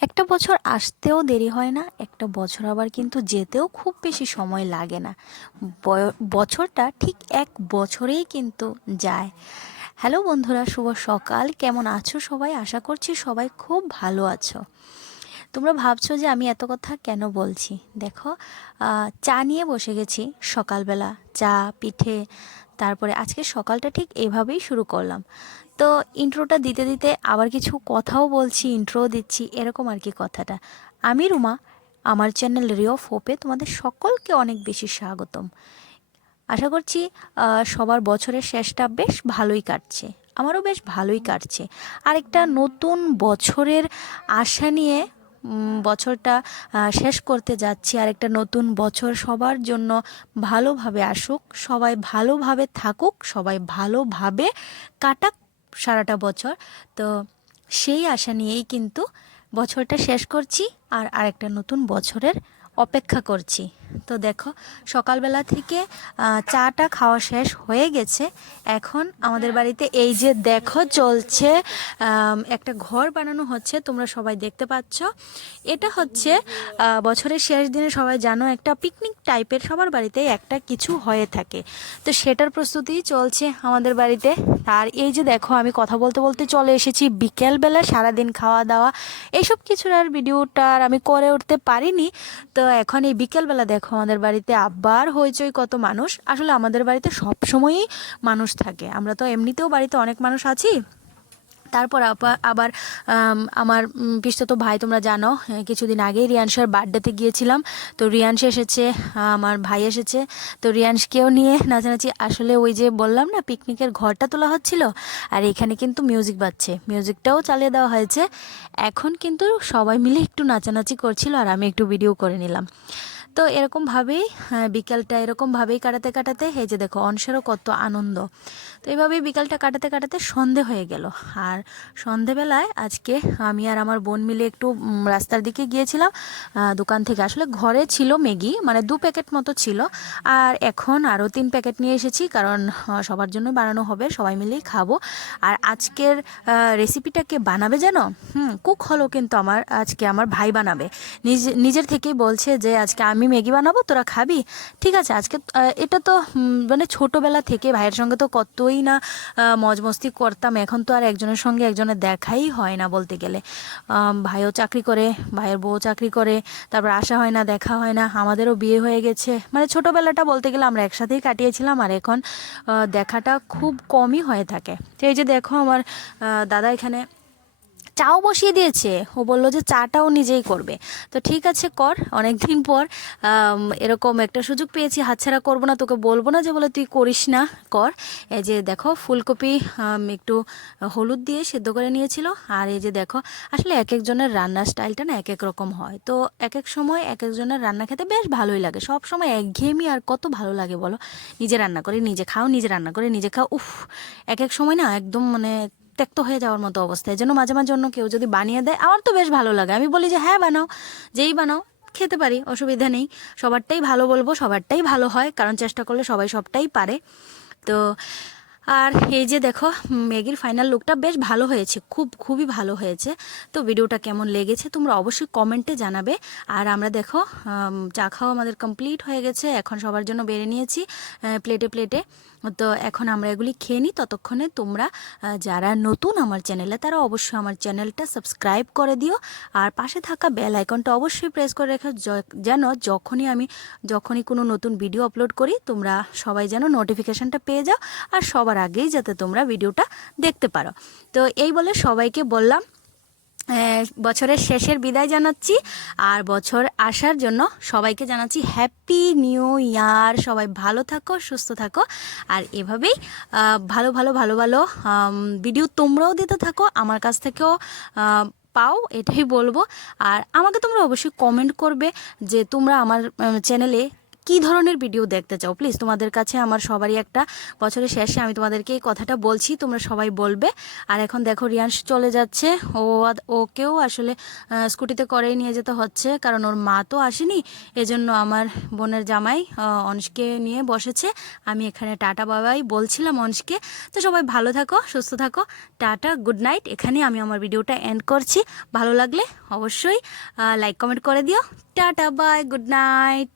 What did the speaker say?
একটা বছর আসতেও দেরি হয় না, একটা বছর আবার কিন্তু যেতেও খুব বেশি সময় লাগে না। বছরটা ঠিক এক বছরেই কিন্তু যায়। হ্যালো বন্ধুরা, শুভ সকাল। কেমন আছো সবাই? আশা করছি সবাই খুব ভালো আছো। তোমরা ভাবছ যে আমি এত কথা কেন বলছি? দেখো চা নিয়ে বসে গেছি সকালবেলা। চা, পিঠে তারপরে আজকে সকালটা ঠিক এভাবেই শুরু করলাম। তো ইন্ট্রোটা দিতে দিতে আবার কিছু কথাও বলছি ইন্ট্রো দিচ্ছি, এরকম আর কি কথাটা। আমি রুমা, আমার চ্যানেল রিও ফোপে তোমাদের সকলকে অনেক বেশি স্বাগতম। আশা করছি সবার বছরের শেষটা বেশ ভালোই কাটছে। আমারও বেশ ভালোই কাটছে। আরেকটা নতুন বছরের আশা নিয়ে বছরটা শেষ করতে যাচ্ছি। আর একটা নতুন বছর সবার জন্য ভালোভাবে আসুক, সবাই ভালোভাবে থাকুক, সবাই ভালোভাবে কাটাক সারাটা বছর। তো সেই আশা নিয়েই কিন্তু বছরটা শেষ করছি আর আরেকটা নতুন বছরের অপেক্ষা করছি। তো দেখো, সকালবেলা থেকে চাটা খাওয়া শেষ হয়ে গেছে। এখন আমাদের বাড়িতে এই যে দেখো চলছে একটা ঘর বানানো হচ্ছে, তোমরা সবাই দেখতে পাচ্ছ। এটা হচ্ছে বছরের শেষ দিনে সবাই জানো, একটা পিকনিক টাইপের সবার বাড়িতে একটা কিছু হয়ে থাকে। তো সেটার প্রস্তুতি চলছে আমাদের বাড়িতে। আর এই যে দেখো, আমি কথা বলতে বলতে চলে এসেছি বিকেলবেলা, সারাদিন খাওয়া দাওয়া এইসব কিছুর আর ভিডিওটা আর আমি করে উঠতে পারিনি। তো এখন এই বিকেলবেলা দেখো আমাদের বাড়িতে আবার হইচই কত মানুষ। আসলে আমাদের বাড়িতে সব সময়ই মানুষ থাকে। আমরা তো এমনিতেও বাড়িতে অনেক মানুষ আছি। তারপর আবার আমার উম, পিসতো ভাই তোমরা জানো কিছুদিন আগেই রিয়াংশের বার্থডেতে গিয়েছিলাম। তো রিয়াংশ এসেছে আমার ভাই এসেছে। তো রিয়াংশকেও নিয়ে নাচানাচি। আসলে ওই যে বললাম না পিকনিকের ঘরটা তোলা হচ্ছিল। আর এখানে কিন্তু মিউজিক বাজছে। মিউজিকটাও চালিয়ে দেওয়া হয়েছে। এখন কিন্তু সবাই মিলে একটু নাচানাচি করছিল আর আমি একটু ভিডিও করে নিলাম। তো এরকমভাবেই হ্যাঁ, বিকালটা এরকমভাবেই কাটাতে কাটাতে এই যে দেখো অনসেরও কত আনন্দ। তো এইভাবেই বিকালটা কাটাতে কাটাতে সন্ধে হয়ে গেল। আর সন্ধেবেলায় আজকে আমি আর আমার বোন মিলে একটু রাস্তার দিকে গিয়েছিলাম দোকান থেকে। আসলে ঘরে ছিল ম্যাগি মানে দু প্যাকেট মতো ছিল। আর এখন আরও তিন প্যাকেট নিয়ে এসেছি কারণ সবার জন্য বানানো হবে সবাই মিলেই খাব। আর আজকের রেসিপিটাকে বানাবে জানো? হুম কুক হলো কিন্তু আমার আজকে আমার ভাই বানাবে। নিজে নিজের থেকেই বলছে যে আজকে আমি ম্যাগি বানাবো, তোরা খাবি? ঠিক আছে, আজকে এটা তো মানে ছোটোবেলা থেকে ভাইয়ের সঙ্গে তো কতই না মজ মস্তি করতাম, এখন তো আর একজনের সঙ্গে একজনের দেখাই হয় না বলতে গেলে। ভাইও চাকরি করে, ভাইয়ের বউ চাকরি করে, তারপর আসা হয় না, দেখা হয় না, আমাদেরও বিয়ে হয়ে গেছে। মানে ছোটোবেলাটা বলতে গেলে আমরা একসাথেই কাটিয়েছিলাম, আর এখন দেখাটা খুব কমই হয়ে থাকে। এই যে দেখো আমার দাদা এখানে চাও বসিয়ে দিয়েছে। ও বলল যে চাটাও নিজেই করবে। তো ঠিক আছে কর অনেক দিন পর এরকম একটা সুযোগ পেয়েছি, হাতছাড়া করব না, তোকে বলব না যে বলে তুই করিস না, কর। এই যে দেখো ফুলকপি একটু হলুদ দিয়ে সেদ্ধ করে নিয়েছিল। আর এই যে দেখো, আসলে এক একজনের রান্নার স্টাইলটা না এক এক রকম হয়। তো এক এক সময় এক একজনের রান্না খেতে বেশ ভালোই লাগে। সব সময় একঘেয়েমি আর কত ভালো লাগে বলো। নিজে রান্না করে, নিজে খাও, নিজে রান্না করে, নিজে খাও, উফ। এক এক সময় না একদম মানে ত্যক্ত হয়ে যাওয়ার মতো অবস্থা এই জন্য মাঝে মাঝে অন্য কেউ যদি বানিয়ে দেয়, আমার তো বেশ ভালো লাগে। আমি বলি যে হ্যাঁ বানাও। যেই বানাও, খেতে পারি, অসুবিধা নেই। সবারটাই ভালো বলব, সবারটাই ভালো হয়। কারণ চেষ্টা করলে সবাই সবটাই পারে। তো আর এই যে দেখো, ম্যাগির ফাইনাল লুকটা বেশ ভালো হয়েছে, খুব, খুবই ভালো হয়েছে। তো ভিডিওটা কেমন লেগেছে তোমরা অবশ্যই কমেন্টে জানাবে। আর আমরা দেখো চা খাওয়া আমাদের কমপ্লিট হয়ে গেছে, এখন সবার জন্য বেড়ে নিয়েছি প্লেটে প্লেটে তো এখন আমরা এগুলি খেয়ে নিই, ততক্ষণে তোমরা যারা নতুন আমার চ্যানেলে তারা অবশ্যই আমার চ্যানেলটা সাবস্ক্রাইব করে দিও। আর পাশে থাকা বেল আইকনটা অবশ্যই প্রেস করে রেখো যেন যখনই আমি, যখনই কোনো নতুন ভিডিও আপলোড করি, তোমরা সবাই যেন নোটিফিকেশানটা পেয়ে যাও, আর সবার আগেই যাতে তোমরা ভিডিওটা দেখতে পারো। তো এই বলে সবাইকে বললাম বছরের শেষের বিদায় জানাচ্ছি আর বছর আসার জন্য সবাইকে জানাচ্ছি হ্যাপি নিউ ইয়ার সবাই ভালো থাকো, সুস্থ থাকো। আর এভাবেই ভালো ভালো ভালো ভালো ভিডিও তোমরাও দিতে থাকো। আমার কাছ থেকেও পাও, এটাই বলব। আর আমাকে তোমরা অবশ্যই কমেন্ট করবে যে তোমরা আমার চ্যানেলে কি ধরনের ভিডিও দেখতে চাও? প্লিজ তোমাদের কাছে আমার সবারই একটা বছরের শেষে আমি তোমাদেরকে এই কথাটা বলছি, তোমরা সবাই বলবে। আর এখন দেখো রিয়াংশ চলে যাচ্ছে। ও ওকেও আসলে স্কুটিতে করেই নিয়ে যেতে হচ্ছে, কারণ ওর মা তো আসেনি। এজন্য আমার বোনের জামাই অংশকে নিয়ে বসেছে। আমি এখানে টাটা বাবাই বলছিলাম অংশকে। তো সবাই ভালো থাকো, সুস্থ থাকো। টাটা গুড নাইট এখানে আমি আমার ভিডিওটা এন্ড করছি। ভালো লাগলে অবশ্যই লাইক কমেন্ট করে দিও। Tata bye good night